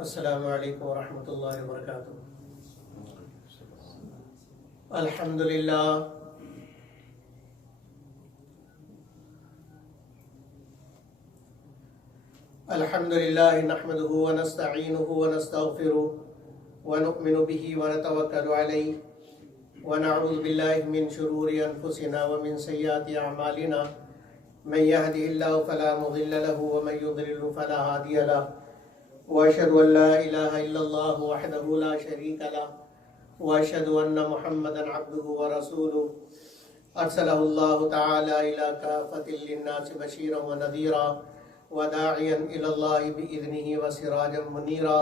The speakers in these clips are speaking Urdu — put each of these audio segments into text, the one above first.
السلام علیکم ورحمۃ اللہ وبرکاتہ۔ الحمدللہ الحمدللہ نحمده ونستعینه ونستغفره ونؤمن به ونتوکل علیہ ونعوذ باللہ من شرور انفسنا ومن سیئات اعمالنا من يهده الله فلا مضل له ومن يضلل فلا هادي له وأشهد أن لا إله إلا الله وحده لا شريك له وأشهد أن محمدا عبده ورسوله أرسله الله تعالى إلى كافة للناس بشيرا ونذيرا وداعيا إلى الله بإذنه وسراجا منيرا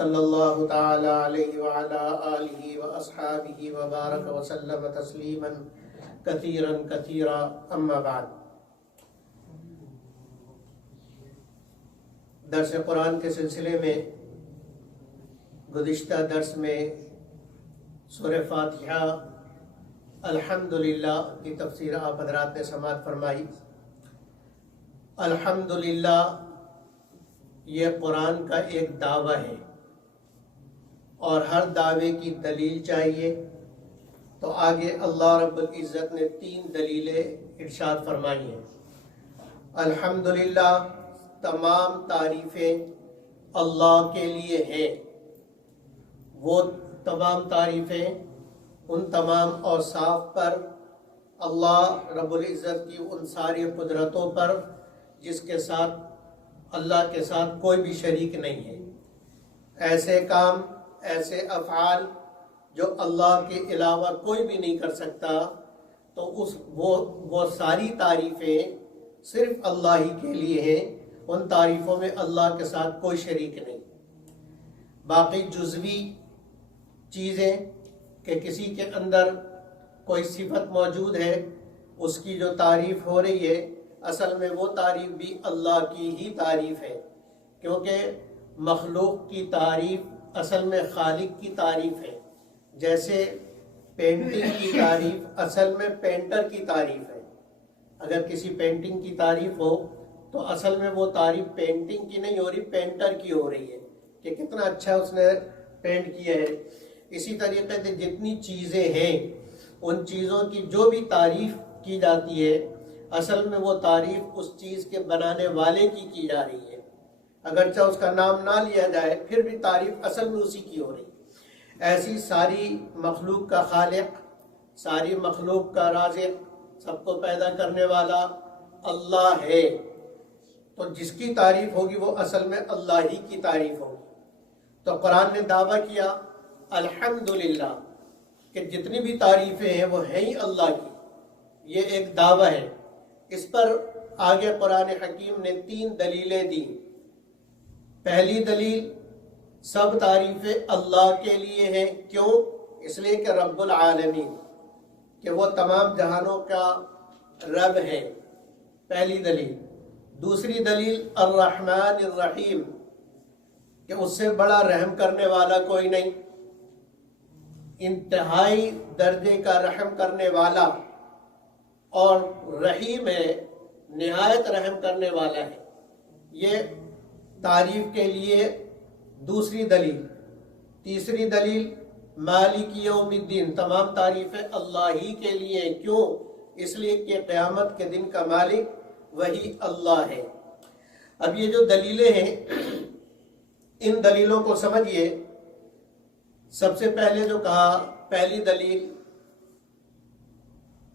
صلى الله تعالى عليه وعلى آله وأصحابه وبارك وسلم تسليما كثيرا كثيرا أما بعد۔ درس قرآن کے سلسلے میں گزشتہ درس میں سورہ فاتحہ الحمدللہ کی تفسیر آپ حضرات نے سماعت فرمائی۔ الحمدللہ یہ قرآن کا ایک دعویٰ ہے اور ہر دعوے کی دلیل چاہیے، تو آگے اللہ رب العزت نے 3 دلیلیں ارشاد فرمائی ہیں۔ الحمدللہ تمام تعریفیں اللہ کے لیے ہیں، وہ تمام تعریفیں ان تمام اوصاف پر، اللہ رب العزت کی ان ساری قدرتوں پر جس کے ساتھ اللہ کے ساتھ کوئی بھی شریک نہیں ہے۔ ایسے کام، ایسے افعال جو اللہ کے علاوہ کوئی بھی نہیں کر سکتا، تو وہ ساری تعریفیں صرف اللہ ہی کے لیے ہیں۔ ان تعریفوں میں اللہ کے ساتھ کوئی شریک نہیں۔ باقی جزوی چیزیں کہ کسی کے اندر کوئی صفت موجود ہے، اس کی جو تعریف ہو رہی ہے، اصل میں وہ تعریف بھی اللہ کی ہی تعریف ہے، کیونکہ مخلوق کی تعریف اصل میں خالق کی تعریف ہے۔ جیسے پینٹنگ کی تعریف اصل میں پینٹر کی تعریف ہے۔ اگر کسی پینٹنگ کی تعریف ہو تو اصل میں وہ تعریف پینٹنگ کی نہیں ہو رہی، پینٹر کی ہو رہی ہے کہ کتنا اچھا اس نے پینٹ کیا ہے۔ اسی طریقے سے جتنی چیزیں ہیں، ان چیزوں کی جو بھی تعریف کی جاتی ہے، اصل میں وہ تعریف اس چیز کے بنانے والے کی جا رہی ہے۔ اگرچہ اس کا نام نہ لیا جائے، پھر بھی تعریف اصل میں اسی کی ہو رہی ہے۔ ایسی ساری مخلوق کا خالق، ساری مخلوق کا رازق، سب کو پیدا کرنے والا اللہ ہے، تو جس کی تعریف ہوگی وہ اصل میں اللہ ہی کی تعریف ہوگی۔ تو قرآن نے دعویٰ کیا الحمدللہ کہ جتنی بھی تعریفیں ہیں وہ ہیں ہی اللہ کی، یہ ایک دعویٰ ہے۔ اس پر آگے قرآن حکیم نے 3 دلیلیں دی۔ پہلی دلیل، سب تعریفیں اللہ کے لیے ہیں۔ کیوں؟ اس لیے کہ رب العالمین، کہ وہ تمام جہانوں کا رب ہے، پہلی دلیل۔ دوسری دلیل الرحمن الرحیم، کہ اس سے بڑا رحم کرنے والا کوئی نہیں، انتہائی درجے کا رحم کرنے والا، اور رحیم ہے، نہایت رحم کرنے والا ہے۔ یہ تعریف کے لیے دوسری دلیل۔ تیسری دلیل مالک یوم الدین، تمام تعریفیں اللہ ہی کے لیے ہیں۔ کیوں؟ اس لیے کہ قیامت کے دن کا مالک وہی اللہ ہے۔ اب یہ جو دلیلیں ہیں، ان دلیلوں کو سمجھیے۔ سب سے پہلے جو کہا، پہلی دلیل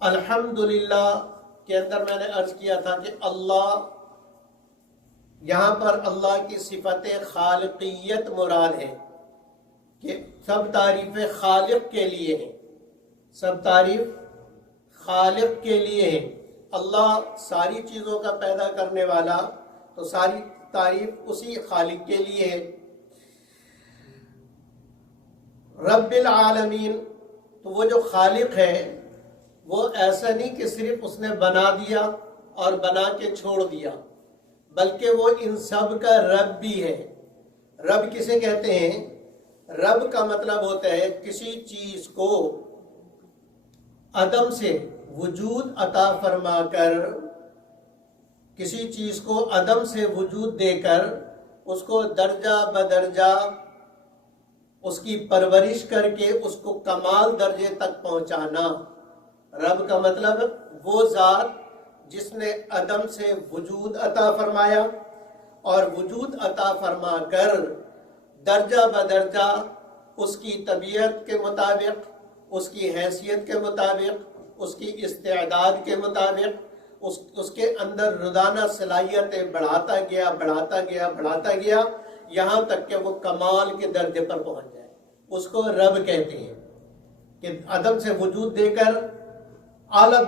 الحمدللہ کے اندر میں نے عرض کیا تھا کہ اللہ، یہاں پر اللہ کی صفت خالقیت مراد ہے، کہ سب تعریفیں خالق کے لیے ہیں، سب تعریف خالق کے لیے ہیں۔ اللہ ساری چیزوں کا پیدا کرنے والا، تو ساری تعریف اسی خالق کے لیے ہے۔ رب العالمین، تو وہ جو خالق ہے، وہ ایسا نہیں کہ صرف اس نے بنا دیا اور بنا کے چھوڑ دیا، بلکہ وہ ان سب کا رب بھی ہے۔ رب کسے کہتے ہیں؟ رب کا مطلب ہوتا ہے کسی چیز کو عدم سے وجود عطا فرما کر، کسی چیز کو عدم سے وجود دے کر اس کو درجہ بدرجہ اس کی پرورش کر کے اس کو کمال درجے تک پہنچانا۔ رب کا مطلب وہ ذات جس نے عدم سے وجود عطا فرمایا اور وجود عطا فرما کر درجہ بدرجہ اس کی طبیعت کے مطابق، اس کی حیثیت کے مطابق، اس کی استعداد کے مطابق اس کے اندر روزانہ صلاحیتیں بڑھاتا گیا یہاں تک کہ وہ کمال کے درجے پر پہنچ جائے۔ اس کو رب کہتے ہیں کہ عدم سے وجود دے کر اعلیٰ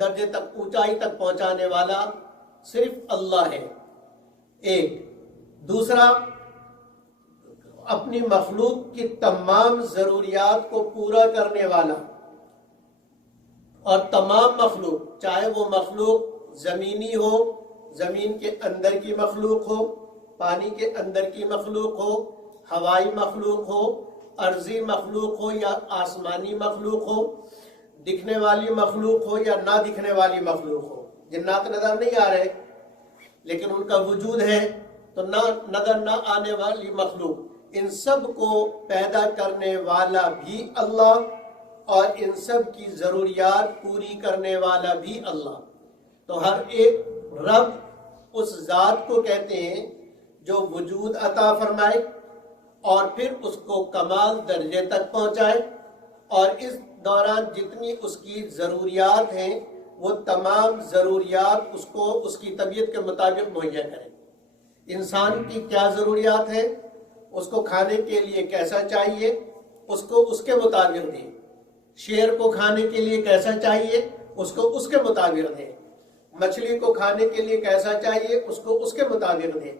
درجے تک، اونچائی تک پہنچانے والا صرف اللہ ہے۔ ایک دوسرا، اپنی مخلوق کی تمام ضروریات کو پورا کرنے والا، اور تمام مخلوق، چاہے وہ مخلوق زمینی ہو، زمین کے اندر کی مخلوق ہو، پانی کے اندر کی مخلوق ہو، ہوائی مخلوق ہو، ارضی مخلوق ہو یا آسمانی مخلوق ہو، دکھنے والی مخلوق ہو یا نہ دکھنے والی مخلوق ہو۔ جنات نظر نہیں آ رہے لیکن ان کا وجود ہے، تو نظر نہ آنے والی مخلوق، ان سب کو پیدا کرنے والا بھی اللہ اور ان سب کی ضروریات پوری کرنے والا بھی اللہ۔ تو ہر ایک رب اس ذات کو کہتے ہیں جو وجود عطا فرمائے اور پھر اس کو کمال درجے تک پہنچائے، اور اس دوران جتنی اس کی ضروریات ہیں وہ تمام ضروریات اس کو اس کی طبیعت کے مطابق مہیا کرے۔ انسان کی کیا ضروریات ہیں، اس کو کھانے کے لیے کیسا چاہیے، اس کو اس کے مطابق دیں۔ شیر کو کھانے کے لیے کیسا چاہیے، اس کو اس کے مطابق دیں۔ مچھلی کو کھانے کے لیے کیسا چاہیے، اس کو اس کے مطابق دیں۔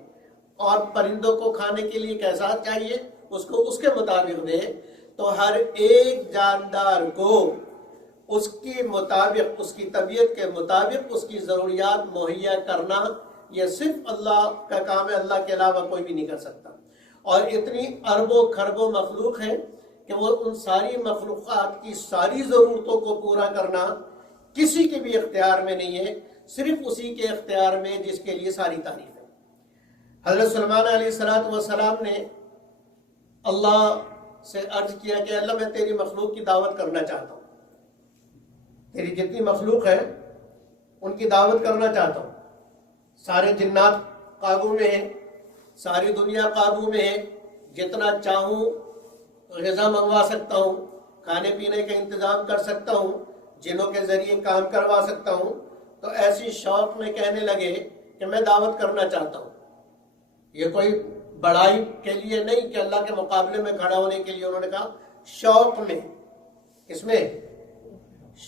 اور پرندوں کو کھانے کے لیے کیسا چاہیے، اس کو اس کے مطابق دیں۔ تو ہر ایک جاندار کو اس کے مطابق، اس کی طبیعت کے مطابق اس کی ضروریات مہیا کرنا، یہ صرف اللہ کا کام ہے، اللہ کے علاوہ کوئی بھی نہیں کر سکتا۔ اور اتنی اربوں کھربوں مخلوق ہیں کہ وہ ان ساری مخلوقات کی ساری ضرورتوں کو پورا کرنا کسی کے بھی اختیار میں نہیں ہے، صرف اسی کے اختیار میں جس کے لیے ساری تعریف ہے۔ حضرت سلیمان علیہ السلام نے اللہ سے عرض کیا کہ اللہ میں تیری مخلوق کی دعوت کرنا چاہتا ہوں، تیری جتنی مخلوق ہے ان کی دعوت کرنا چاہتا ہوں۔ سارے جنات قابو میں ہیں، ساری دنیا قابو میں ہے، جتنا چاہوں غذا منگوا سکتا ہوں، کھانے پینے کا انتظام کر سکتا ہوں، جنوں کے ذریعے کام کروا سکتا ہوں۔ تو ایسی شوق میں کہنے لگے کہ میں دعوت کرنا چاہتا ہوں۔ یہ کوئی بڑائی کے لیے نہیں کہ اللہ کے مقابلے میں کھڑا ہونے کے لیے، انہوں نے کہا شوق میں، اس میں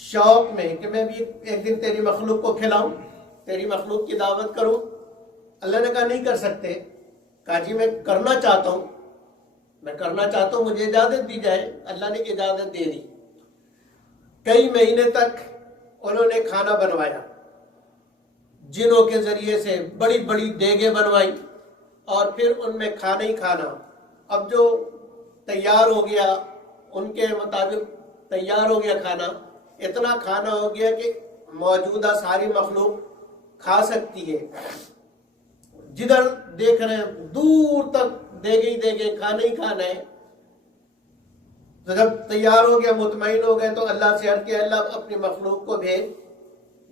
شوق میں کہ میں بھی ایک دن تیری مخلوق کو کھلاؤں، تیری مخلوق کی دعوت کروں۔ اللہ نے کہا نہیں کر سکتے۔ کہا جی میں کرنا چاہتا ہوں، میں کرنا چاہتا ہوں، مجھے اجازت دی جائے۔ اللہ نے اجازت دے دی۔ کئی مہینے تک انہوں نے کھانا بنوایا، جنوں کے ذریعے سے بڑی بڑی دیگیں بنوائی، اور پھر ان میں کھانا ہی کھانا۔ اب جو تیار ہو گیا ان کے مطابق تیار ہو گیا کھانا، اتنا کھانا ہو گیا کہ موجودہ ساری مخلوق کھا سکتی ہے۔ جدھر دیکھ رہے ہیں دور تک دیگے ہی دیگے، کھانا ہی کھانا ہے۔ تو جب تیار ہو گیا، مطمئن ہو گئے، تو اللہ سے عرض کیا اللہ اپنی مخلوق کو بھیج،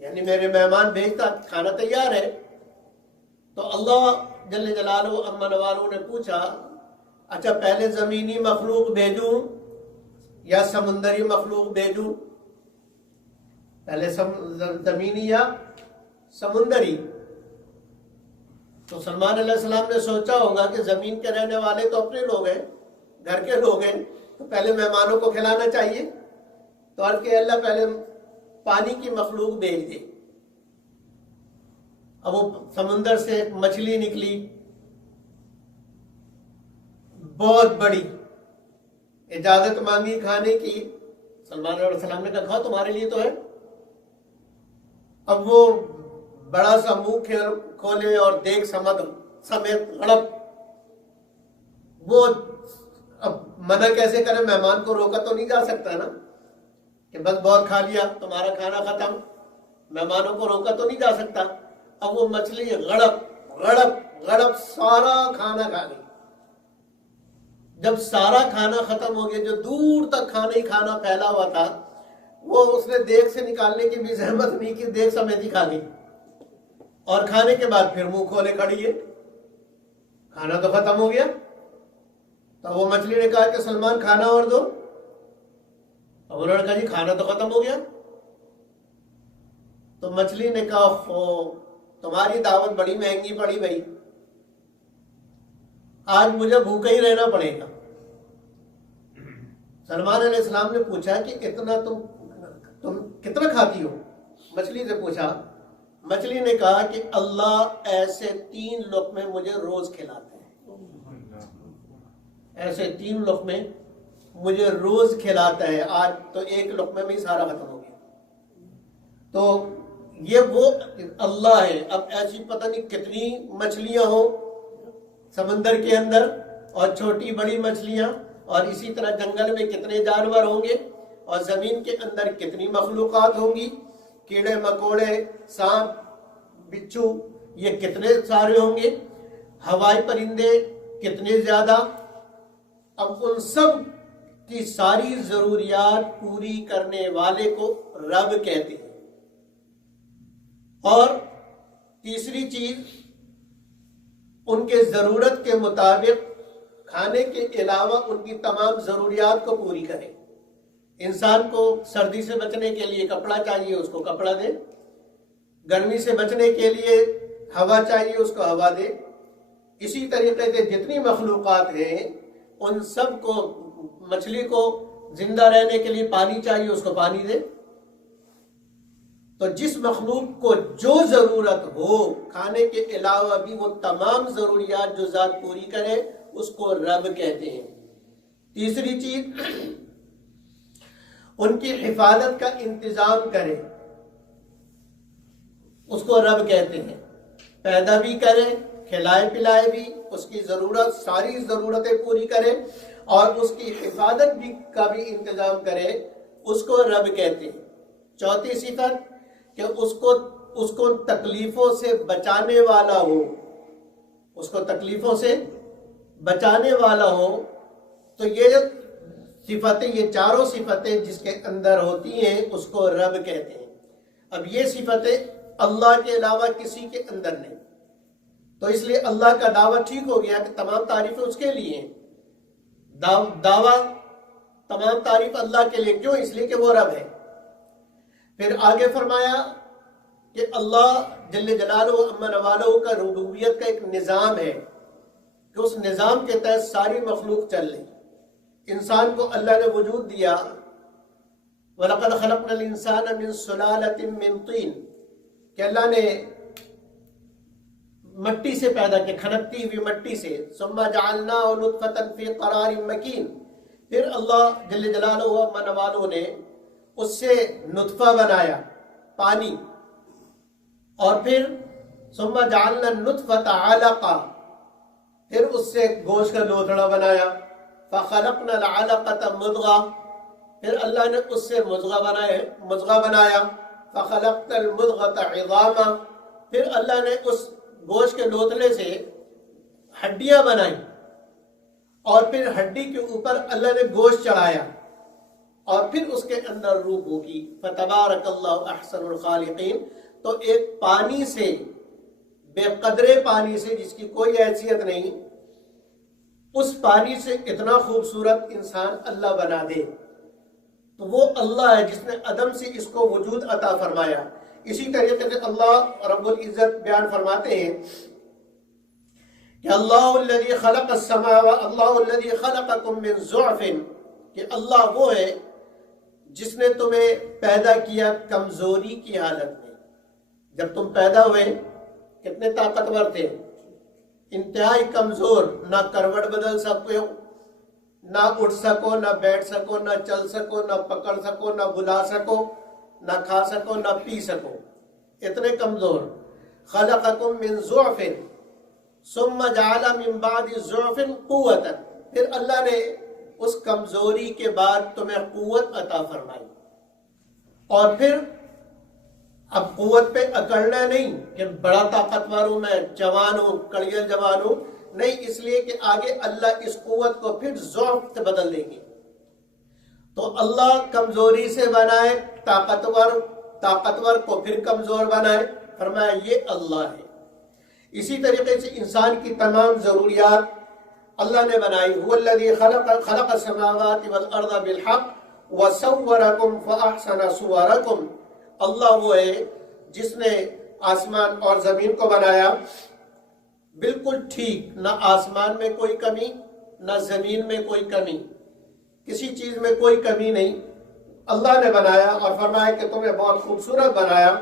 یعنی میرے مہمان بھیجتا، کھانا تیار ہے۔ تو اللہ جل جلالہ عما نوالہ نے پوچھا اچھا پہلے زمینی مخلوق بھیجوں یا سمندری مخلوق بھیجوں؟ پہلے زمینی یا سمندری؟ تو سلمان علیہ السلام نے سوچا ہوگا کہ زمین کے رہنے والے تو اپنے لوگ ہیں، گھر کے لوگ ہیں، تو پہلے مہمانوں کو کھلانا چاہیے۔ تو عرض کہ اللہ پہلے پانی کی مخلوق بھیج دے۔ اب وہ سمندر سے ایک مچھلی نکلی بہت بڑی، اجازت مانگی کھانے کی، سلمان علیہ السلام نے کہا کھاؤ تمہارے لیے تو ہے۔ اب وہ بڑا سا منہ کھولے اور دیکھ سمیت غڑپ، وہ اب منع کیسے کرے؟ مہمان کو روکا تو نہیں جا سکتا نا کہ بس بہت کھا لیا تمہارا کھانا ختم، مہمانوں کو روکا تو نہیں جا سکتا۔ اب وہ مچھلی غڑپ غڑپ غڑپ سارا کھانا کھا گئی. جب سارا کھانا ختم ہو گیا، جو دور تک کھانا ہی کھانا پھیلا ہوا تھا، وہ اس نے دیگ سے نکالنے کی بھی زحمت نہیں کی، دیگ سمیت ہی کھا گئی. اور کھانے کے بعد پھر منہ کھولے کھڑی ہے، کھانا تو ختم ہو گیا. تو وہ مچھلی نے کہا کہ سلمان کھانا اور دو. اب انہوں نے کہا جی کھانا تو ختم ہو گیا. تو مچھلی نے کہا تمہاری دعوت بڑی مہنگی پڑی بھائی، آج مجھے بھوکا ہی رہنا پڑے گا. سلمان علیہ السلام نے پوچھا کہ اتنا تم کتنا کھاتی ہو؟ مچھلی سے پوچھا. مچھلی نے کہا کہ اللہ ایسے 3 لقمے مجھے روز کھلاتے ہیں، ایسے 3 لقمے مجھے روز کھلاتا ہے، آج تو 1 لقمے میں ہی سارا ختم ہو گیا. تو یہ وہ اللہ ہے. اب ایسی پتہ نہیں کتنی مچھلیاں ہوں سمندر کے اندر، اور چھوٹی بڑی مچھلیاں، اور اسی طرح جنگل میں کتنے جانور ہوں گے، اور زمین کے اندر کتنی مخلوقات ہوں گی، کیڑے مکوڑے، سانپ، بچھو، یہ کتنے سارے ہوں گے، ہوائی پرندے کتنے زیادہ. اب ان سب کی ساری ضروریات پوری کرنے والے کو رب کہتے ہیں. اور تیسری چیز، ان کے ضرورت کے مطابق کھانے کے علاوہ ان کی تمام ضروریات کو پوری کرے. انسان کو سردی سے بچنے کے لیے کپڑا چاہیے، اس کو کپڑا دے. گرمی سے بچنے کے لیے ہوا چاہیے، اس کو ہوا دے. اسی طریقے سے جتنی مخلوقات ہیں ان سب کو، مچھلی کو زندہ رہنے کے لیے پانی چاہیے، اس کو پانی دے. تو جس مخلوق کو جو ضرورت ہو کھانے کے علاوہ بھی وہ تمام ضروریات جو ذات پوری کرے، اس کو رب کہتے ہیں. تیسری چیز، ان کی حفاظت کا انتظام کرے، اس کو رب کہتے ہیں. پیدا بھی کرے، کھلائے پلائے بھی، اس کی ضرورت، ساری ضرورتیں پوری کرے، اور اس کی حفاظت بھی کا بھی انتظام کرے، اس کو رب کہتے ہیں. چوتھی صفت کہ اس کو تکلیفوں سے بچانے والا ہو، اس کو تکلیفوں سے بچانے والا ہو. تو یہ صفتیں، یہ چاروں صفتیں جس کے اندر ہوتی ہیں اس کو رب کہتے ہیں. اب یہ صفتیں اللہ کے علاوہ کسی کے اندر نہیں. تو اس لیے اللہ کا دعویٰ ٹھیک ہو گیا کہ تمام تعریفیں اس کے لیے ہیں. دعویٰ تمام تعریف اللہ کے لیے. کیوں؟ اس لیے کہ وہ رب ہے. پھر آگے فرمایا کہ اللہ جل جلالہ عما والہ کا ربوبیت کا ایک نظام ہے کہ اس نظام کے تحت ساری مخلوق چل رہی. انسان کو اللہ نے وجود دیا، وَلَقَدْ خَلَقْنَا الْإِنسَانَ مِنْ سُلَالَةٍ مِّن طِينٍ، کہ اللہ نے مٹی سے پیدا کیا، کھنکتی ہوئی مٹی سے. ثُمَّ جَعَلْنَاهُ نُطْفَةً فِي قَرَارٍ مَّكِينٍ، پھر اللہ جل جلالہ عما والہ نے اس سے نطفہ بنایا، پانی. اور پھر ثُمَّ جَعَلْنَا النُّطْفَةَ عَلَقَةً، پھر اس سے گوشت کا لوتھڑا بنایا. فَخَلَقْنَا الْعَلَقَةَ مُضْغَةً، پھر اللہ نے اس سے مضغہ بنایا. فَخَلَقْتَ الْمُضْغَةَ عِظَامًا، پھر اللہ نے اس گوشت کے لوتھڑے سے ہڈیاں بنائیں، اور پھر ہڈی کے اوپر اللہ نے گوشت چڑھایا، اور پھر اس کے اندر روح ہوگی. فَتَبَارَكَ اللَّهُ أَحْسَنُ الْخَالِقِينَ. تو ایک پانی سے، بے قدرے پانی سے جس کی کوئی حیثیت نہیں، اس پانی سے اتنا خوبصورت انسان اللہ بنا دے. تو وہ اللہ ہے جس نے عدم سے اس کو وجود عطا فرمایا. اسی طریقے سے اللہ رب العزت بیان فرماتے ہیں کہ اللہ الذی خلق السماوات، اللہ الذی خلقکم من ضعف، کہ اللہ وہ ہے جس نے تمہیں پیدا کیا کمزوری کی حالت میں. جب تم پیدا ہوئے کتنے طاقتور تھے؟ انتہائی کمزور، نہ کروٹ بدل سکو، نہ اٹھ سکو، نہ بیٹھ سکو، نہ چل سکو، نہ پکڑ سکو، نہ بلا سکو، نہ کھا سکو، نہ پی سکو، اتنے کمزور. خلقکم من ضعف ثم جعل من بعد ضعف قوة، پھر اللہ نے اس کمزوری کے بعد تمہیں قوت عطا فرمائی. اور پھر اب قوت پہ اکڑنا نہیں کہ بڑا طاقتور ہوں میں، جوان ہوں، کڑیل جوان ہوں، نہیں، اس لیے کہ آگے اللہ اس قوت کو پھر ضعف سے بدل دیں گے۔ تو اللہ کمزوری سے بنائے طاقتور کو پھر کمزور بنائے، فرمایا یہ اللہ ہے۔ اسی طریقے سے انسان کی تمام ضروریات اللہ نے بنائی۔ هو الذی خلق السماوات والارض بالحق وصورکم فاحسن صورکم، اللہ وہ ہے جس نے آسمان اور زمین کو بنایا بالکل ٹھیک، نہ آسمان میں کوئی کمی نہ زمین میں کوئی کمی، کسی چیز میں کوئی کمی نہیں، اللہ نے بنایا اور فرمایا کہ تمہیں بہت خوبصورت بنایا۔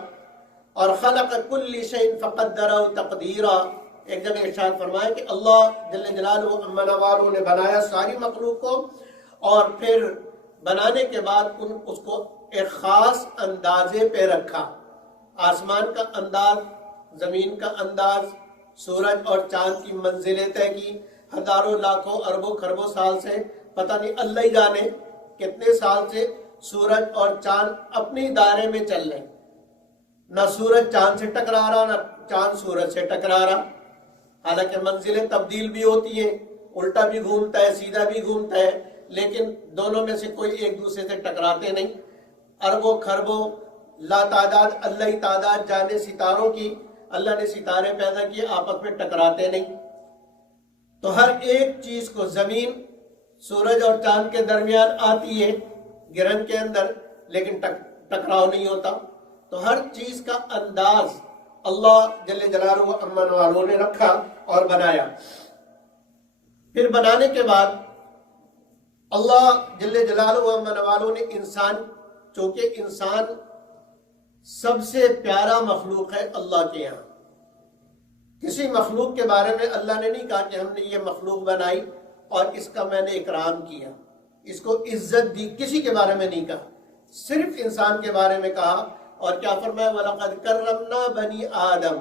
اور خلق کل شیء فقدرہ تقدیرا، ایک جگہ ارشاد فرمایا کہ اللہ جل جلالہ عما نوالہ نے بنایا ساری مخلوق کو، اور پھر بنانے کے بعد اس کو ایک خاص اندازے پہ رکھا، آسمان کا انداز، زمین کا انداز، سورج اور چاند کی منزلیں طے کی، ہزاروں لاکھوں اربوں خربوں سال سے، پتہ نہیں اللہ ہی جانے کتنے سال سے سورج اور چاند اپنے دائرے میں چل رہے، نہ سورج چاند سے ٹکرا رہا نہ چاند سورج سے ٹکرا رہا، حالانکہ منزلیں تبدیل بھی ہوتی ہیں، الٹا بھی گھومتا ہے سیدھا بھی گھومتا ہے، لیکن دونوں میں سے کوئی ایک دوسرے سے ٹکراتے نہیں۔ اربوں خربوں لا تعداد اللہ ہی تعداد جانے ستاروں کی، اللہ نے ستارے پیدا کیے، آپس میں ٹکراتے نہیں۔ تو ہر ایک چیز کو، زمین سورج اور چاند کے درمیان آتی ہے گرہن کے اندر، لیکن ٹکراؤ نہیں ہوتا۔ تو ہر چیز کا انداز اللہ جل جلالہ عما نوالہ نے رکھا اور بنایا۔ پھر بنانے کے بعد اللہ جل جلالہ عما نوالہ نے انسان، چونکہ انسان سب سے پیارا مخلوق ہے اللہ کے یہاں، کسی مخلوق کے بارے میں اللہ نے نہیں کہا کہ ہم نے یہ مخلوق بنائی اور اس کا میں نے اکرام کیا، اس کو عزت دی، کسی کے بارے میں نہیں کہا، صرف انسان کے بارے میں کہا۔ اور کیا فرمایا؟ وَلَقَدْ كَرَّمْنَا بَنِي آدم،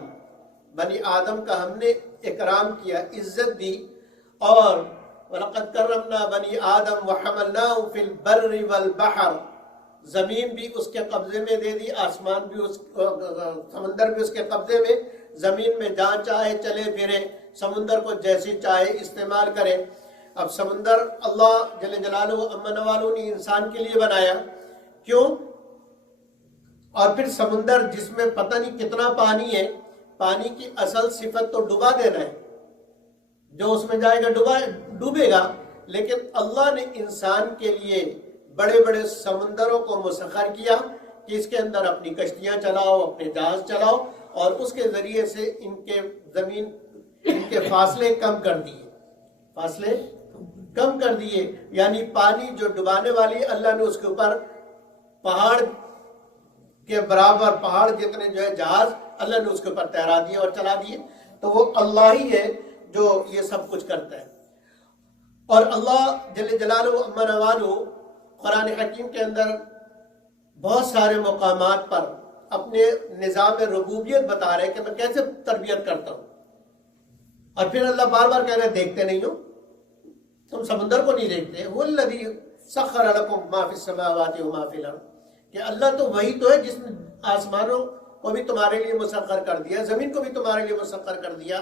بنی آدم کا ہم نے اکرام کیا، عزت دی۔ اور وَلَقَدْ كَرَّمْنَا بَنِي آدم وَحَمَلْنَاهُمْ فِي الْبَرِّ وَالْبَحْرِ، زمین بھی اس کے قبضے میں دے دی، آسمان بھی سمندر بھی اس کے قبضے میں، زمین میں جہاں چاہے چلے پھرے، سمندر کو جیسی چاہے استعمال کرے۔ اب سمندر اللہ جل جلالہ عما نوالہ نے انسان کے لیے بنایا، کیوں؟ اور پھر سمندر جس میں پتہ نہیں کتنا پانی ہے، پانی کی اصل صفت تو ڈبا دینا ہے، جو اس میں جائے گا ڈوبے گا، لیکن اللہ نے انسان کے لیے بڑے بڑے سمندروں کو مسخر کیا کہ اس کے اندر اپنی کشتیاں چلاؤ، اپنے جہاز چلاؤ، اور اس کے ذریعے سے ان کے فاصلے کم کر دیے، یعنی پانی جو ڈبانے والی اللہ نے اس کے اوپر پہاڑ کے برابر، پہاڑ جتنے جو ہے جہاز اللہ نے اس کے اوپر تیرا دیے اور چلا دیے۔ تو وہ اللہ ہی ہے جو یہ سب کچھ کرتا ہے۔ اور اللہ جل جلالہ عما نوالہ قرآن حکیم کے اندر بہت سارے مقامات پر اپنے نظام ربوبیت بتا رہے کہ میں کیسے تربیت کرتا ہوں، اور پھر اللہ بار بار کہہ رہے دیکھتے نہیں ہو، تم سمندر کو نہیں دیکھتے۔ هو الذی سخر لکم ما فی السماوات وما فی الارض، کہ اللہ تو وہی تو ہے جس نے آسمانوں کو بھی تمہارے لیے مسخر کر دیا، زمین کو بھی تمہارے لیے مسخر کر دیا،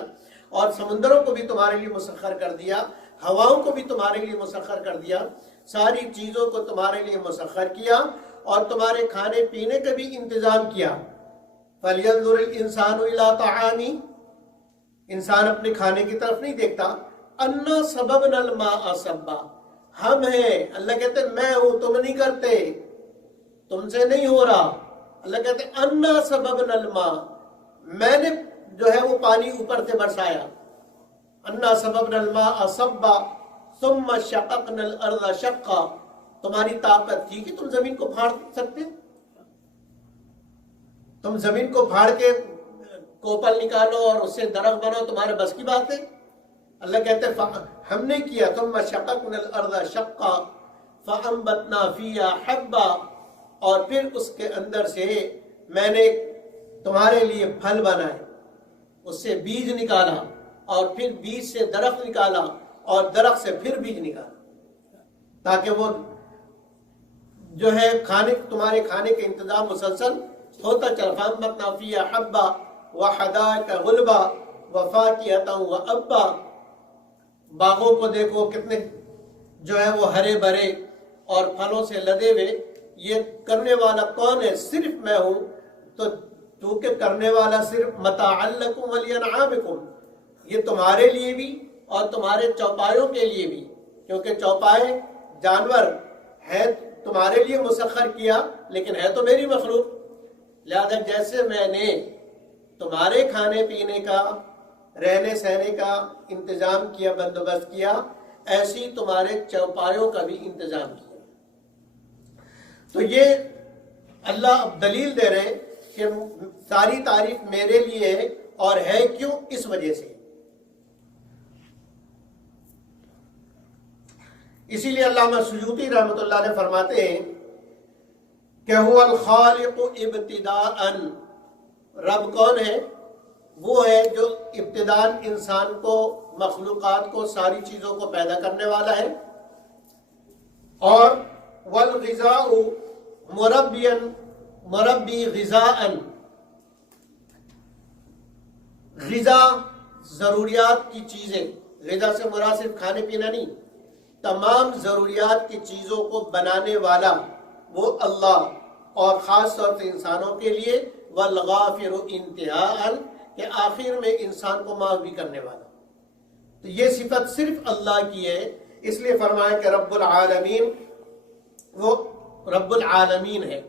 اور سمندروں کو بھی تمہارے لیے مسخر کر دیا، ہواؤں کو بھی تمہارے لیے مسخر کر دیا، ساری چیزوں کو تمہارے لیے مسخر کیا، اور تمہارے کھانے پینے کا بھی انتظام کیا۔ فَلْيَنْظُرِ الْإِنسَانُ إِلَىٰ طَعَامِهِ، انسان اپنے کھانے کی طرف نہیں دیکھتا۔ أَنَّا صَبَبْنَا الْمَاءَ صَبًّا، ہم ہیں، اللہ کہتے ہیں میں ہوں، تم نہیں کرتے، تم سے نہیں ہو رہا۔ اللہ کہتے ہیں أَنَّا صَبَبْنَا الْمَاءَ، میں نے جو ہے وہ پانی اوپر سے برسایا۔ أَنَّا صَبَبْنَا الْمَاءَ صَبًّا ثُمَّ شَقَقْنَا الْأَرْضَ شَقًّا، تمہاری طاقت تھی کہ تم زمین کو پھاڑ سکتے، تم زمین کو پھاڑ کے کوپل نکالو اور اس سے درخت بناؤ، تمہارے بس کی بات ہے؟ اللہ کہتے ہیں ہم نے کیا۔ ثم شققنا الارض شقا فانبتنا فيها حبا، اور پھر اس کے اندر سے میں نے تمہارے لیے پھل بنائے، اس سے بیج نکالا، اور پھر بیج سے درخت نکالا، اور درخت سے پھر بیج نکالا، تاکہ وہ جو ہے تمہارے کھانے کے انتظام مسلسل ہوتا چل فَأَنبَتْنَا فِيهَا حَبًّا وَحَدَائِقَ غُلْبًا وَفَاكِهَةً وَأَبًّا. باغوں کو دیکھو کتنے جو ہے وہ ہرے بھرے اور پھلوں سے لدے ہوئے. یہ کرنے والا کون ہے؟ صرف میں ہوں. تو چونکہ کرنے والا صرف متاعا لکم ولانعامکم، یہ تمہارے لیے بھی اور تمہارے چوپایوں کے لیے بھی، کیونکہ چوپائے جانور ہے تمہارے لیے مسخر کیا لیکن ہے تو میری مخلوق. لہذا جیسے میں نے تمہارے کھانے پینے کا، رہنے سہنے کا انتظام کیا، بندوبست کیا، ایسی تمہارے چوپایوں کا بھی انتظام کیا. تو یہ اللہ اب دلیل دے رہے کہ ساری تعریف میرے لیے ہے، اور ہے کیوں؟ اس وجہ سے. اسی لیے علامہ سیوطی رحمۃ اللہ علیہ فرماتے ہیں کہ هو الخالق ابتداءً. رب کون ہے؟ وہ ہے جو ابتداءً انسان کو، مخلوقات کو، ساری چیزوں کو پیدا کرنے والا ہے. اور والغذاء مربی غذاءً. غذا ضروریات کی چیزیں، غذا سے مراد صرف کھانے پینا نہیں، تمام ضروریات کی چیزوں کو بنانے والا وہ اللہ، اور خاص طور سے انسانوں کے لیے والغافر انتہاءً، کہ آخر میں انسان کو معاف بھی کرنے والا. تو یہ صفت صرف اللہ کی ہے. اس لیے فرمایا کہ رب العالمین، وہ رب العالمین ہے.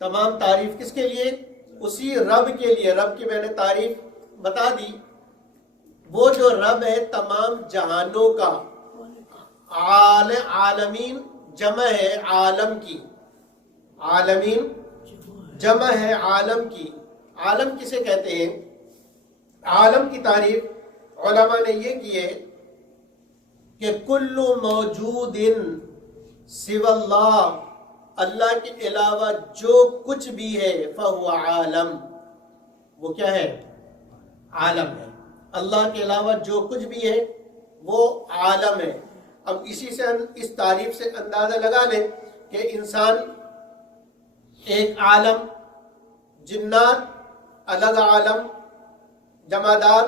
تمام تعریف کس کے لیے؟ اسی رب کے لیے. رب کی میں نے تعریف بتا دی. وہ جو رب ہے تمام جہانوں کا. عالمین جمع ہے عالم کی، عالمین جمع ہے عالم کی. عالم کسے کہتے ہیں؟ عالم کی تعریف علماء نے یہ کی ہے کہ کل موجود سوی اللہ، اللہ کے علاوہ جو کچھ بھی ہے فہو عالم، وہ کیا ہے؟ عالم ہے. اللہ کے علاوہ جو کچھ بھی ہے وہ عالم ہے. اب اسی سے اس تعریف سے اندازہ لگا لیں کہ انسان ایک عالم، جنات الگ عالم، جمادات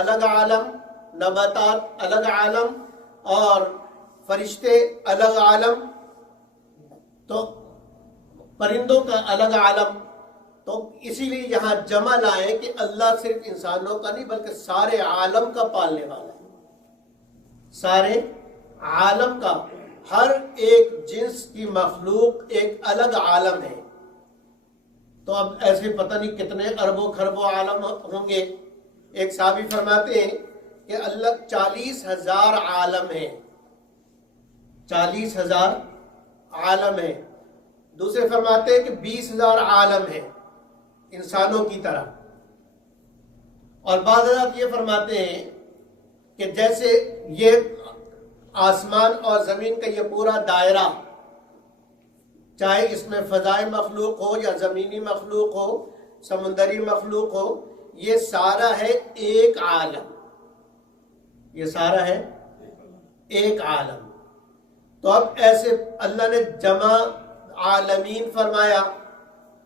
الگ عالم، نباتات الگ عالم، اور فرشتے الگ عالم، تو پرندوں کا الگ عالم. تو اسی لیے یہاں جمع لائے کہ اللہ صرف انسانوں کا نہیں بلکہ سارے عالم کا پالنے والا ہے. سارے عالم کا، ہر ایک جنس کی مخلوق ایک الگ عالم ہے. تو اب ایسے پتہ نہیں کتنے اربوں خربوں عالم ہوں گے. ایک صحابی فرماتے ہیں کہ اللہ 40,000 عالم ہیں، 40,000 عالم ہیں. دوسرے فرماتے ہیں کہ 20,000 عالم ہیں انسانوں کی طرح. اور بعض حضرات یہ فرماتے ہیں کہ جیسے یہ آسمان اور زمین کا یہ پورا دائرہ، چاہے اس میں فضائی مخلوق ہو یا زمینی مخلوق ہو، سمندری مخلوق ہو، یہ سارا ہے ایک عالم. یہ سارا ہے ایک عالم. تو اب ایسے اللہ نے جمع عالمین فرمایا،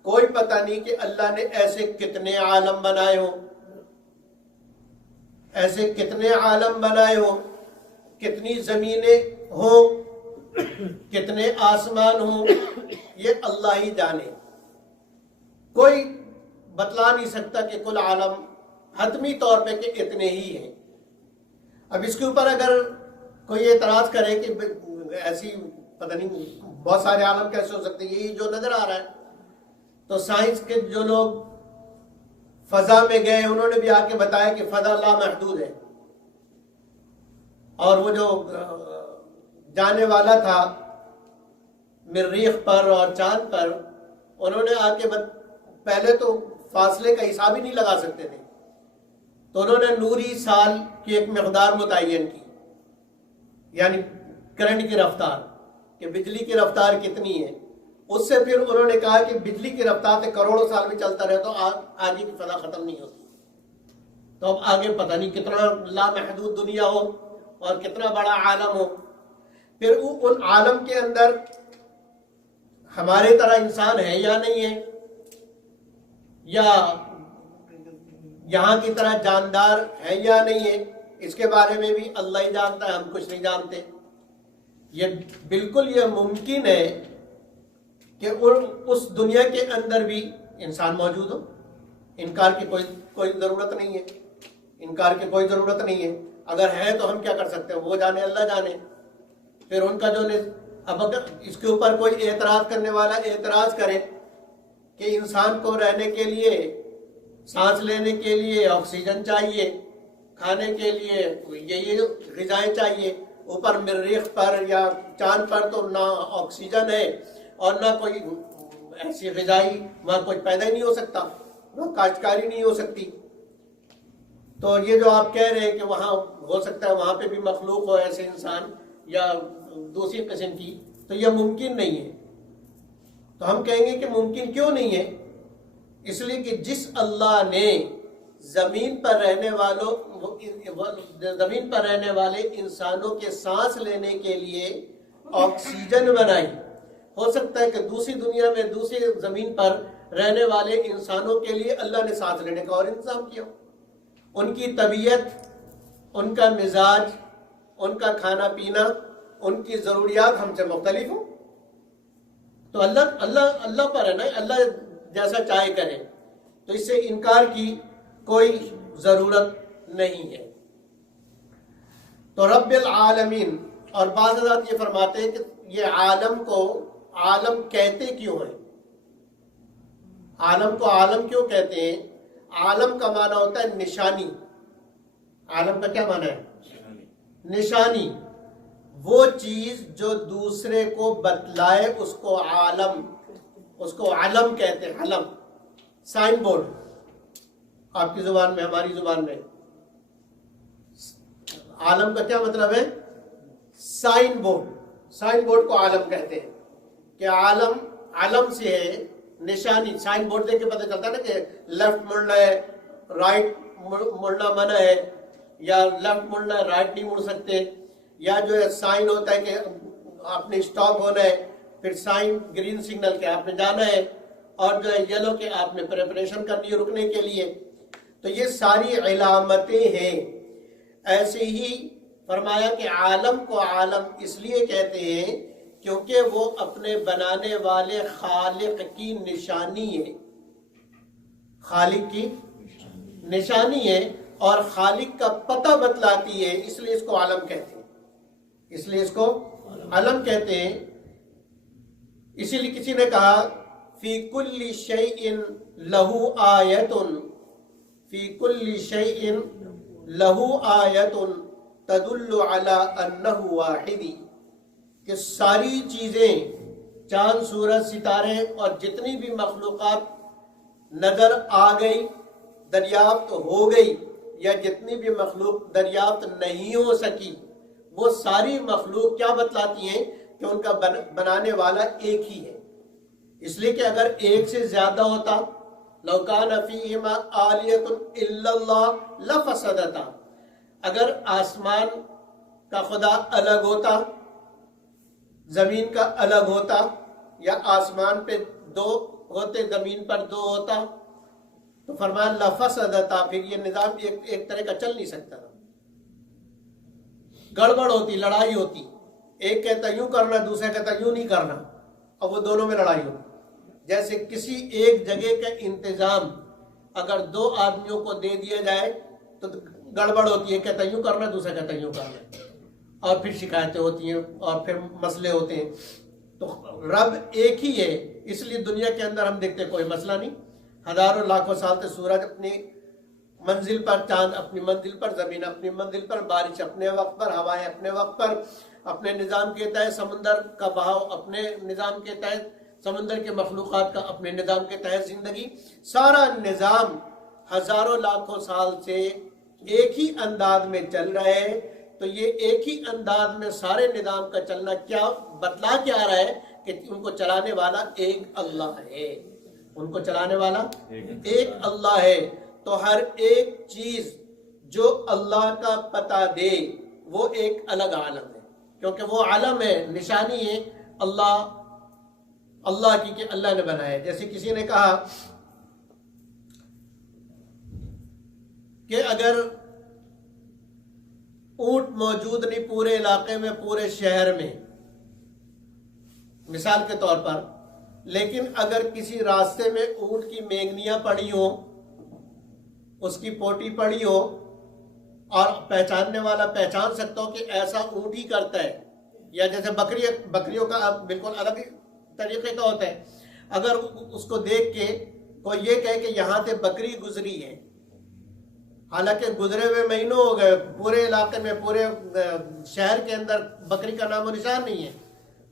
کوئی پتہ نہیں کہ اللہ نے ایسے کتنے عالم بنائے ہوں، ایسے کتنے عالم بنائے ہوں، کتنی زمینیں ہوں، کتنے آسمان ہوں، یہ اللہ ہی جانے. کوئی بتلا نہیں سکتا کہ کل عالم حتمی طور پہ کہ اتنے ہی ہیں. اب اس کے اوپر اگر کوئی اعتراض کرے کہ ایسی پتہ نہیں بہت سارے عالم کیسے ہو سکتے، یہی جو نظر آ رہا ہے، تو سائنس کے جو لوگ فضا میں گئے انہوں نے بھی آ کے بتایا کہ فضا لامحدود ہے. اور وہ جو جانے والا تھا مریخ پر اور چاند پر، انہوں نے آ کے پہلے تو فاصلے کا حساب ہی نہیں لگا سکتے تھے، تو انہوں نے نوری سال کی ایک مقدار متعین کی، یعنی کرنٹ کی رفتار، کہ بجلی کی رفتار کتنی ہے. اس سے پھر انہوں نے کہا کہ بجلی کی رفتار سے کروڑوں سال بھی چلتا رہے تو آگے کی فضا ختم نہیں ہوتی. تو اب آگے پتہ نہیں کتنا لامحدود دنیا ہو اور کتنا بڑا عالم ہو. پھر ان عالم کے اندر ہمارے طرح انسان ہے یا نہیں ہے، یا یہاں کی طرح جاندار ہے یا نہیں ہے، اس کے بارے میں بھی اللہ ہی جانتا ہے، ہم کچھ نہیں جانتے۔ یہ بالکل یہ ممکن ہے کہ اس دنیا کے اندر بھی انسان موجود ہو، انکار کی کوئی ضرورت نہیں ہے، انکار کی کوئی ضرورت نہیں ہے۔ اگر ہے تو ہم کیا کر سکتے ہیں، وہ جانے، اللہ جانے۔ پھر ان کا جو اب اگر اس کے اوپر کوئی اعتراض کرنے والا اعتراض کرے کہ انسان کو رہنے کے لیے، سانس لینے کے لیے آکسیجن چاہیے، کھانے کے لیے یہی غذائیں چاہیے، اوپر مریخ پر یا چاند پر تو نہ آکسیجن ہے اور نہ کوئی ایسی غذائی، وہاں کوئی پیدا ہی نہیں ہو سکتا، وہاں کاشتکاری نہیں ہو سکتی۔ تو یہ جو آپ کہہ رہے ہیں کہ وہاں ہو سکتا ہے وہاں پہ بھی مخلوق ہو ایسے انسان یا دوسری قسم کی، تو یہ ممکن نہیں ہے۔ تو ہم کہیں گے کہ ممکن کیوں نہیں ہے؟ اس لیے کہ جس اللہ نے زمین پر رہنے والے انسانوں کے سانس لینے کے لیے آکسیجن بنائی، ہو سکتا ہے کہ دوسری دنیا میں، دوسری زمین پر رہنے والے انسانوں کے لیے اللہ نے سانس لینے کا اور انتظام کیا، ان کی طبیعت، ان کا مزاج، ان کا کھانا پینا، ان کی ضروریات ہم سے مختلف ہوں۔ تو اللہ پر ہے نا، اللہ جیسا چاہے کرے، تو اس سے انکار کی کوئی ضرورت نہیں ہے۔ تو رب العالمین، اور بعض حضرات یہ فرماتے ہیں کہ یہ عالم کو عالم کہتے کیوں ہیں؟ عالم کو عالم کیوں کہتے ہیں؟ عالم کا معنی ہوتا ہے نشانی۔ عالم کا کیا معنی ہے؟ نشانی۔ وہ چیز جو دوسرے کو بتلائے اس کو علم کہتے ہیں۔ علم، سائن بورڈ، آپ کی زبان میں، ہماری زبان میں عالم کا کیا مطلب ہے؟ Sign board. سائن بورڈ کو عالم کہتے ہیں کہ علم سے ہے نشانی۔ سائن بورڈ دیکھ کے پتہ چلتا ہے نا کہ لیفٹ مڑنا ہے، رائٹ مڑنا منع ہے، یا لیفٹ مڑنا ہے، رائٹ نہیں مڑ سکتے، یا جو ہے سائن ہوتا ہے کہ آپ نے اسٹاپ ہونا ہے، پھر سائن گرین سگنل کے آپ نے جانا ہے، اور جو ہے یلو کے آپ نے پریپریشن کرنی ہے رکنے کے لیے۔ تو یہ ساری علامتیں ہیں۔ ایسے ہی فرمایا کہ عالم کو عالم اس لیے کہتے ہیں کیونکہ وہ اپنے بنانے والے خالق کی نشانی ہے، خالق کی نشانی ہے، اور خالق کا پتہ بتلاتی ہے، اس لیے اس کو عالم کہتے ہیں، اس لیے اس کو علم کہتے ہیں۔ اسی لیے کسی نے کہا فی کل شیء لہ آیۃ، فی کل شیء لہ آیۃ تدل علی انہ واحد، کہ ساری چیزیں، چاند، سورج، ستارے اور جتنی بھی مخلوقات نظر آ گئی، دریافت ہو گئی، یا جتنی بھی مخلوق دریافت نہیں ہو سکی، وہ ساری مخلوق کیا بتلاتی ہیں کہ ان کا بنانے والا ایک ہی ہے۔ اس لیے کہ اگر ایک سے زیادہ ہوتا، لو کان فیہما آلیۃ الا اللہ لفسدتا، اگر آسمان کا خدا الگ ہوتا، زمین کا الگ ہوتا، یا آسمان پہ دو ہوتے، زمین پر دو ہوتا، تو فرمایا لفسدتا، پھر یہ نظام ایک طرح کا چل نہیں سکتا، گڑبڑ ہوتی، لڑائی ہوتی، ایک کہتا یوں کرنا، دوسرا کہتا یوں نہیں کرنا، اب وہ دونوں میں لڑائی ہوتی۔ جیسے کسی ایک جگہ کا انتظام اگر دو آدمیوں کو دے دیا جائے تو گڑبڑ ہوتی ہے، کہتا یوں کرنا، دوسرا کہتا یوں کرنا، اور پھر شکایتیں ہوتی ہیں اور پھر مسئلے ہوتے ہیں۔ تو رب ایک ہی ہے، اس لیے دنیا کے اندر ہم دیکھتے کوئی مسئلہ نہیں، ہزاروں لاکھوں سال سے سورج اپنی منزل پر، چاند اپنی منزل پر، زمین اپنی منزل پر، بارش اپنے وقت پر، ہوائیں اپنے وقت پر، اپنے نظام کے تحت، سمندر کا بہاؤ اپنے نظام کے تحت، سمندر کے مخلوقات کا اپنے نظام کے تحت زندگی، سارا نظام ہزاروں لاکھوں سال سے ایک ہی انداز میں چل رہا ہے۔ تو یہ ایک ہی انداز میں سارے نظام کا چلنا کیا بتلا کے آ رہا ہے کہ ان کو چلانے والا ایک اللہ ہے، ان کو چلانے والا ایک اللہ ہے۔ تو ہر ایک چیز جو اللہ کا پتہ دے وہ ایک الگ عالم ہے، کیونکہ وہ عالم ہے، نشانی ہے اللہ کی کہ اللہ نے بنایا ہے۔ جیسے کسی نے کہا کہ اگر اونٹ موجود نہیں پورے علاقے میں، پورے شہر میں، مثال کے طور پر، لیکن اگر کسی راستے میں اونٹ کی مینگنیاں پڑی ہوں، اس کی پوٹی پڑی ہو، اور پہچاننے والا پہچان سکتا ہو کہ ایسا اونٹ ہی کرتا ہے، یا جیسے بکریوں کا بالکل الگ طریقے کا ہوتا ہے، اگر اس کو دیکھ کے کوئی یہ کہے کہ یہاں سے بکری گزری ہے، حالانکہ گزرے ہوئے مہینوں ہو گئے، پورے علاقے میں، پورے شہر کے اندر بکری کا نام و نشان نہیں ہے،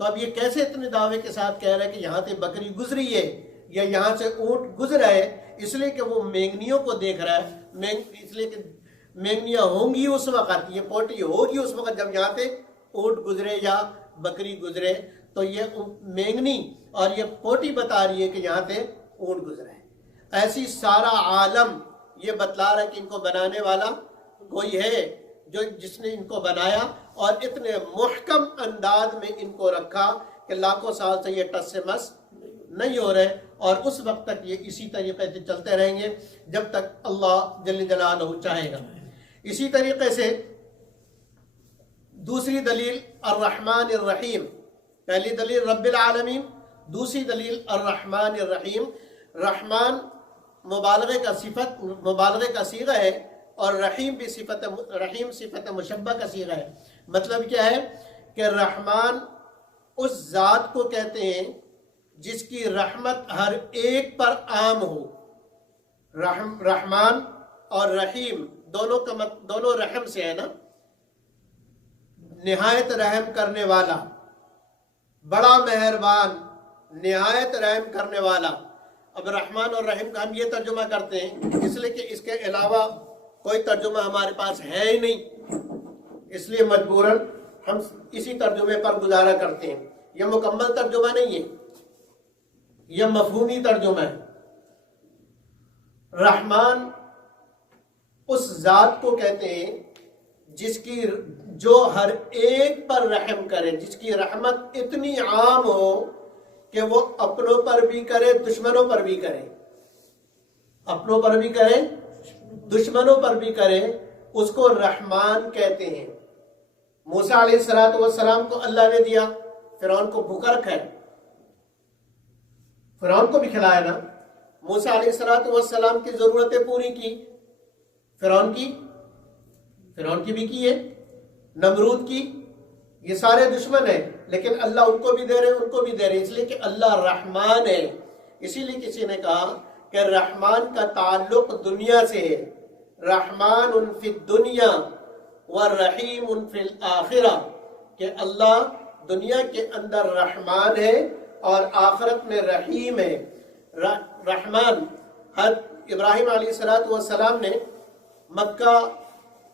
تو اب یہ کیسے اتنے دعوے کے ساتھ کہہ رہا ہے کہ یہاں سے بکری گزری ہے یا یہاں سے اونٹ گزرا ہے؟ اس لیے کہ وہ مینگنیوں کو دیکھ رہا ہے، اس لیے کہ مینگنیاں ہوں گی اس وقت، یہ پوٹی ہوگی اس وقت جب یہاں سے اونٹ گزرے یا بکری گزرے، تو یہ مینگنی اور یہ پوٹی بتا رہی ہے کہ یہاں سے اونٹ گزرا ہے۔ ایسی سارا عالم یہ بتلا رہا ہے کہ ان کو بنانے والا کوئی ہے جس نے ان کو بنایا، اور اتنے محکم انداز میں ان کو رکھا کہ لاکھوں سال سے یہ ٹس سے مس نہیں ہو رہے، اور اس وقت تک یہ اسی طریقے سے چلتے رہیں گے جب تک اللہ جل جلالہ چاہے گا۔ اسی طریقے سے دوسری دلیل الرحمن الرحیم، پہلی دلیل رب العالمین، دوسری دلیل الرحمن الرحیم۔ رحمان مبالغے کا صیغہ ہے، اور رحیم بھی صفت مشبہ کا صیغہ ہے۔ مطلب کیا ہے کہ رحمان اس ذات کو کہتے ہیں جس کی رحمت ہر ایک پر عام ہو۔ رحمان اور رحیم دونوں رحم سے ہے نا، نہایت رحم کرنے والا، بڑا مہربان، نہایت رحم کرنے والا۔ اب رحمان اور رحیم کا ہم یہ ترجمہ کرتے ہیں اس لیے کہ اس کے علاوہ کوئی ترجمہ ہمارے پاس ہے ہی نہیں، اس لیے مجبوراً ہم اسی ترجمے پر گزارا کرتے ہیں۔ یہ مکمل ترجمہ نہیں ہے، یہ مفہومی ترجمہ ہے۔ رحمان اس ذات کو کہتے ہیں جو ہر ایک پر رحم کرے، جس کی رحمت اتنی عام ہو کہ وہ اپنوں پر بھی کرے، دشمنوں پر بھی کرے، اپنوں پر بھی کرے، دشمنوں پر بھی کرے، اس کو رحمان کہتے ہیں۔ موسیٰ علیہ السلام کو اللہ نے دیا، فرعون کو بھوکا رکھا ہے، فرعون کو بھی کھلایا نا۔ موسیٰ علیہ السلام کی ضرورتیں پوری کی، فرعون کی بھی کی ہے، نمرود کی، یہ سارے دشمن ہیں، لیکن اللہ ان کو بھی دے رہے ان کو بھی دے رہے، اس لیے کہ اللہ رحمان ہے۔ اسی لیے کسی نے کہا کہ رحمان کا تعلق دنیا سے ہے، رحمان فی الدنیا والرحیم فی الآخرہ، کہ اللہ دنیا کے اندر رحمان ہے اور آخرت میں رحیم ہے۔ رحمان حضرت ابراہیم علیہ السلام نے مکہ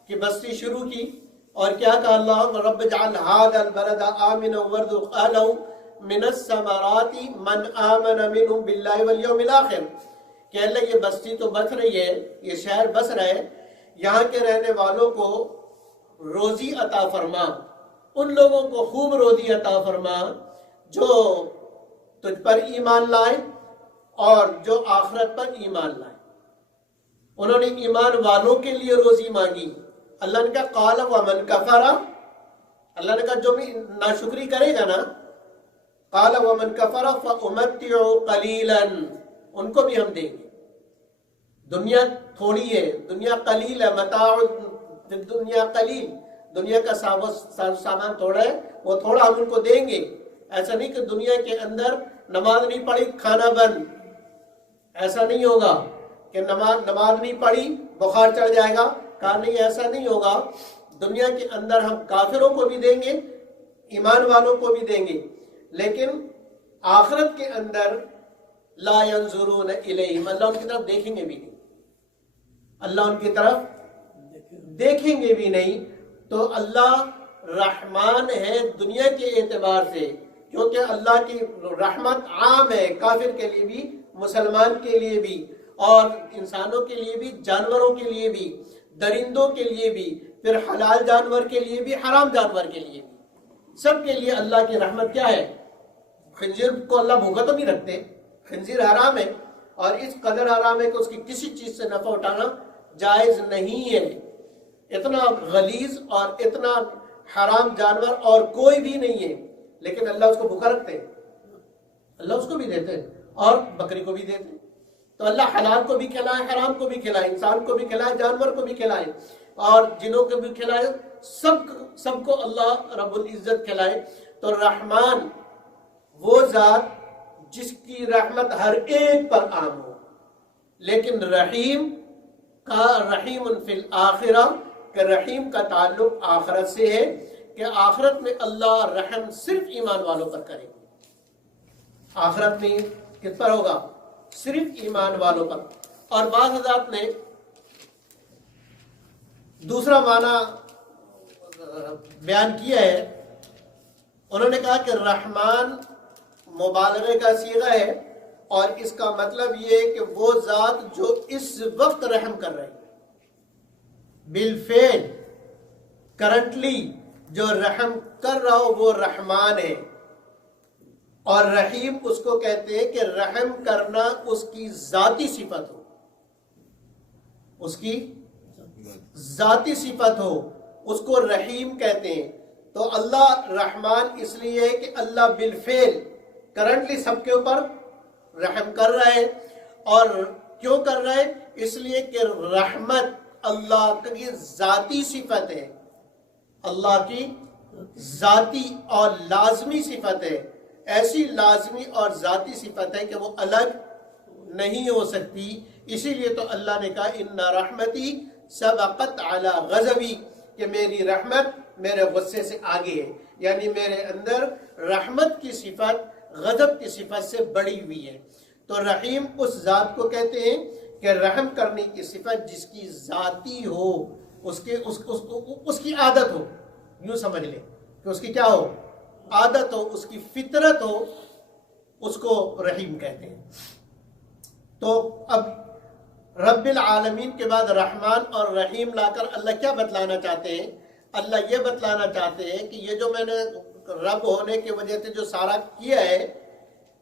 کی بستی شروع کی، اور کیا کہا اللہ رب اجعل هذا البلد آمنا وارزق اهله من الثمرات من آمن منهم بالله واليوم الآخر، کہ اللہ یہ بستی تو بس رہی ہے، یہ شہر بس رہا ہے، یہاں کے رہنے والوں کو روزی عطا فرما، ان لوگوں کو خوب روزی عطا فرما جو تجھ پر ایمان لائے اور جو آخرت پر ایمان لائے۔ انہوں نے ایمان والوں کے لیے روزی مانگی۔ اللہ نے کہا قال ومن کفر، اللہ نے کہا جو بھی ناشکری کرے گا نا، قال ومن کفر فامتعه قلیلا، ان کو بھی ہم دیں گے۔ دنیا تھوڑی ہے، دنیا قلیل ہے، متاع دنیا قلیل، دنیا کا سامان تھوڑا ہے، وہ تھوڑا ہم ان کو دیں گے۔ ایسا نہیں کہ دنیا کے اندر نماز نہیں پڑھی کھانا بند، ایسا نہیں ہوگا کہ نماز نہیں پڑھی بخار چڑھ جائے گا، کہا نہیں ایسا نہیں ہوگا۔ دنیا کے اندر ہم کافروں کو بھی دیں گے، ایمان والوں کو بھی دیں گے، لیکن آخرت کے اندر لا ينظرون الیہم، اللہ ان کی طرف دیکھیں گے بھی نہیں، اللہ ان کی طرف دیکھیں گے بھی نہیں۔ تو اللہ رحمان ہے دنیا کے اعتبار سے، کیونکہ اللہ کی رحمت عام ہے، کافر کے لیے بھی، مسلمان کے لیے بھی، اور انسانوں کے لیے بھی، جانوروں کے لیے بھی، درندوں کے لیے بھی، پھر حلال جانور کے لیے بھی، حرام جانور کے لیے بھی، سب کے لیے اللہ کی رحمت کیا ہے۔ خنزیر کو اللہ بھوکا تو نہیں رکھتے، خنزیر حرام ہے، اور اس قدر حرام ہے کہ اس کی کسی چیز سے نفع اٹھانا جائز نہیں ہے. اتنا غلیظ اور اتنا حرام جانور اور کوئی بھی نہیں ہے، لیکن اللہ اس کو بھوکا رکھتے ہیں. اللہ اس کو بھی دیتے ہیں اور بکری کو بھی دیتے ہیں. تو اللہ حلال کو بھی کھلائے، حرام کو بھی کھلائے، انسان کو بھی کھلائے، جانور کو بھی کھلائے اور جنوں کو بھی کھلائے، سب کو اللہ رب العزت کھلائے. تو رحمان وہ ذات جس کی رحمت ہر ایک پر عام ہو، لیکن رحیم کا رحیم فی الآخرہ کہ رحیم کا تعلق آخرت سے ہے، کہ آخرت میں اللہ رحم صرف ایمان والوں پر کرے گا. آخرت میں کس پر ہوگا؟ صرف ایمان والوں پر. اور بعض حضرات نے دوسرا معنی بیان کیا ہے. انہوں نے کہا کہ رحمان مبالغے کا صیغہ ہے، اور اس کا مطلب یہ ہے کہ وہ ذات جو اس وقت رحم کر رہی ہے، بالفعل کرنٹلی جو رحم کر رہا ہو وہ رحمان ہے. اور رحیم اس کو کہتے ہیں کہ رحم کرنا اس کی ذاتی صفت ہو، اس کی ذاتی صفت ہو، اس کو رحیم کہتے ہیں. تو اللہ رحمان اس لیے ہے کہ اللہ بالفعل کرنٹلی سب کے اوپر رحم کر رہا ہے. اور کیوں کر رہا ہے؟ اس لیے کہ رحمت اللہ کی ذاتی صفت ہے، اللہ کی ذاتی اور لازمی صفت ہے. ایسی لازمی اور ذاتی صفت ہے کہ وہ الگ نہیں ہو سکتی. اسی لیے تو اللہ نے کہا ان رحمتی سبقت علی غضبی، کہ میری رحمت میرے غصے سے آگے ہے. یعنی میرے اندر رحمت کی صفت غضب کی صفت سے بڑی ہوئی ہے. تو رحیم اس ذات کو کہتے ہیں کہ رحم کرنے کی صفت جس کی ذاتی ہو، اس کی عادت ہو. یوں سمجھ لیں کہ اس کی کیا ہو؟ عادت ہو، اس کی فطرت ہو، اس کو رحیم کہتے ہیں. تو اب رب العالمین کے بعد رحمان اور رحیم لا کر اللہ کیا بتلانا چاہتے ہیں؟ اللہ یہ بتلانا چاہتے ہیں کہ یہ جو میں نے رب ہونے کی وجہ سے جو سارا کیا ہے،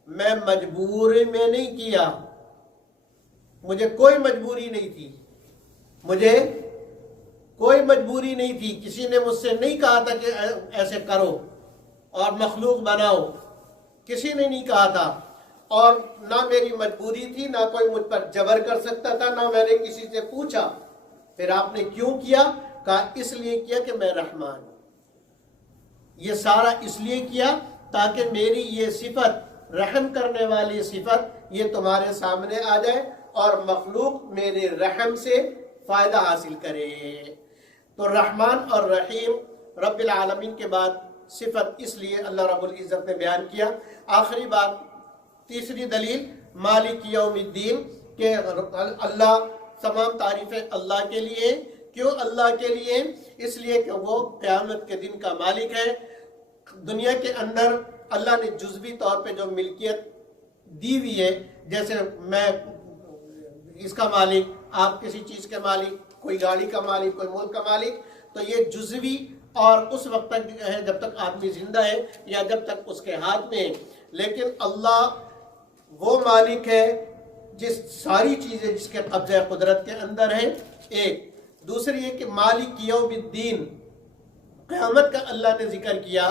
میں مجبوری میں نہیں کیا، مجھے کوئی مجبوری نہیں تھی، مجھے کوئی مجبوری نہیں تھی. کسی نے مجھ سے نہیں کہا تھا کہ ایسے کرو اور مخلوق بناؤ، کسی نے نہیں کہا تھا. اور نہ میری مجبوری تھی، نہ کوئی مجھ پر جبر کر سکتا تھا، نہ میں نے کسی سے پوچھا. پھر آپ نے کیوں کیا؟ کہا اس لیے کیا کہ میں رحمان ہوں. یہ سارا اس لیے کیا تاکہ میری یہ صفت، رحم کرنے والی صفت، یہ تمہارے سامنے آ جائے اور مخلوق میرے رحم سے فائدہ حاصل کرے. تو رحمان اور رحیم رب العالمین کے بعد صفت اس لیے اللہ رب العزت نے بیان کیا. آخری بات، تیسری دلیل مالک یوم الدین، کہ اللہ، تمام تعریفیں اللہ کے لیے. کیوں اللہ کے لیے؟ اس لیے کہ وہ قیامت کے دن کا مالک ہے. دنیا کے اندر اللہ نے جزوی طور پہ جو ملکیت دی ہوئی ہے، جیسے میں اس کا مالک، آپ کسی چیز کے مالک، کوئی گاڑی کا مالک، کوئی ملک کا مالک، تو یہ جزوی اور اس وقت تک ہے جب تک آدمی زندہ ہے یا جب تک اس کے ہاتھ میں ہے. لیکن اللہ وہ مالک ہے جس ساری چیزیں جس کے قبضہ قدرت کے اندر ہے. ایک دوسری یہ کہ مالک یوم الدین، قیامت کا اللہ نے ذکر کیا.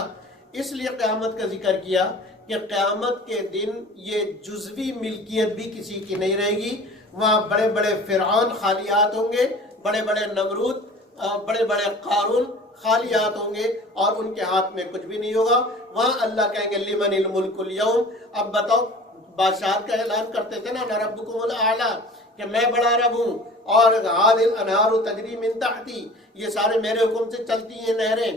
اس لیے قیامت کا ذکر کیا کہ قیامت کے دن یہ جزوی ملکیت بھی کسی کی نہیں رہے گی. وہاں بڑے بڑے فرعون خالیات ہوں گے، بڑے بڑے نمرود، بڑے بڑے قارون خالیات ہوں گے، اور ان کے ہاتھ میں کچھ بھی نہیں ہوگا. وہاں اللہ کہیں گے لمن الملک اليوم. اب بتاؤ، بادشاہت کا اعلان کرتے تھے نا ربکم الاعلی، کہ میں بڑا رب ہوں، اور هذه الانہار تجری من تحتی، یہ سارے میرے حکم سے چلتی ہیں نہریں.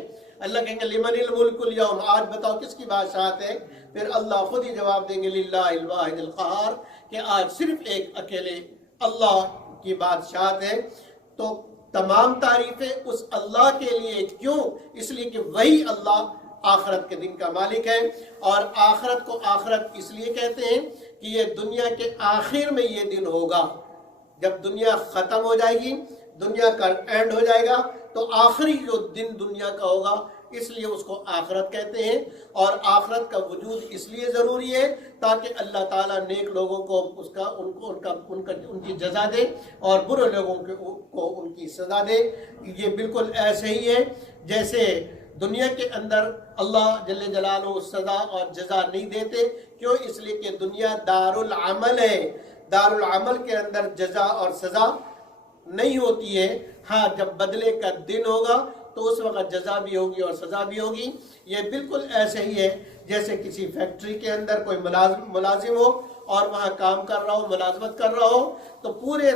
اللہ کہیں گے لمن الملک اليوم، آج بتاؤ کس کی بادشاہت ہے؟ پھر اللہ خود ہی جواب دیں گے للہ الواحد القہار، کہ آج صرف ایک اکیلے اللہ کی بادشاہت ہے. تو تمام تعریفیں اس اللہ کے لیے. کیوں؟ اس لیے کہ وہی اللہ آخرت کے دن کا مالک ہے. اور آخرت کو آخرت اس لیے کہتے ہیں کہ یہ دنیا کے آخر میں یہ دن ہوگا. جب دنیا ختم ہو جائے گی، دنیا کا اینڈ ہو جائے گا، تو آخری جو دن دنیا کا ہوگا اس لیے اس کو آخرت کہتے ہیں، اور آخرت کا وجود اس لیے ضروری ہے تاکہ اللہ تعالیٰ نیک لوگوں کو ان کی جزا دے اور برے لوگوں کو ان کی سزا دے۔ یہ بالکل ایسے ہی ہے جیسے دنیا کے اندر اللہ جل جلالہ سزا اور جزا نہیں دیتے، کیوں؟ اس لیے کہ دنیا دار العمل ہے، دار العمل کے اندر جزا اور سزا نہیں ہوتی ہے۔ ہاں جب بدلے کا دن ہوگا تو اس وقت جزا بھی ہوگی اور سزا بھی ہوگی۔ یہ بالکل ایسے ہی ہے جیسے کسی فیکٹری کے اندر کوئی ملازم ہو اور وہاں کام کر رہا ہو، ملازمت کر رہا ہو، تو پورے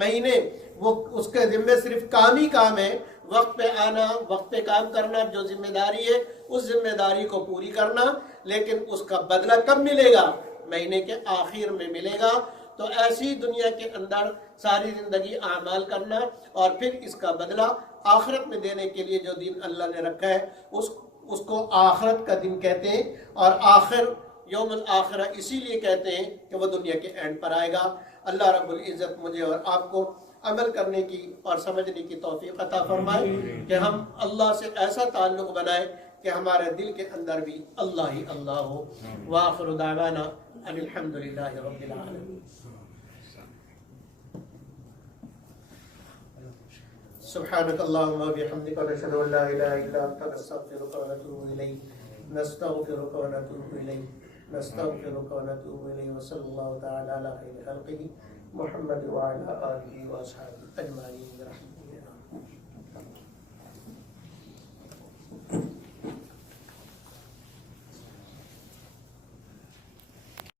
مہینے وہ اس کے ذمہ صرف کام ہی کام ہے، وقت پہ آنا، وقت پہ کام کرنا، جو ذمہ داری ہے اس ذمہ داری کو پوری کرنا، لیکن اس کا بدلہ کب ملے گا؟ مہینے کے آخر میں ملے گا۔ تو ایسی دنیا کے اندر ساری زندگی اعمال کرنا اور پھر اس کا بدلہ آخرت میں دینے کے لیے جو دن اللہ نے رکھا ہے اس کو آخرت کا دن کہتے ہیں، اور آخر یوم الآخرہ اسی لیے کہتے ہیں کہ وہ دنیا کے اینڈ پر آئے گا۔ اللہ رب العزت مجھے اور آپ کو عمل کرنے کی اور سمجھنے کی توفیق عطا فرمائے کہ ہم اللہ سے ایسا تعلق بنائے کہ ہمارے دل کے اندر بھی اللہ ہی اللہ ہو۔ وآخر دعوانا ان الحمدللہ رب العالمین۔ سبحانك اللهم وبحمدك نشهد ان لا اله الا انت نستغفرك ونتوب اليك نستغفرك ونتوب اليك نستغفرك ونتوب اليك وصلى الله تعالى على خير خلقه محمد وعلى اله واصحابه اجمعين برحمته.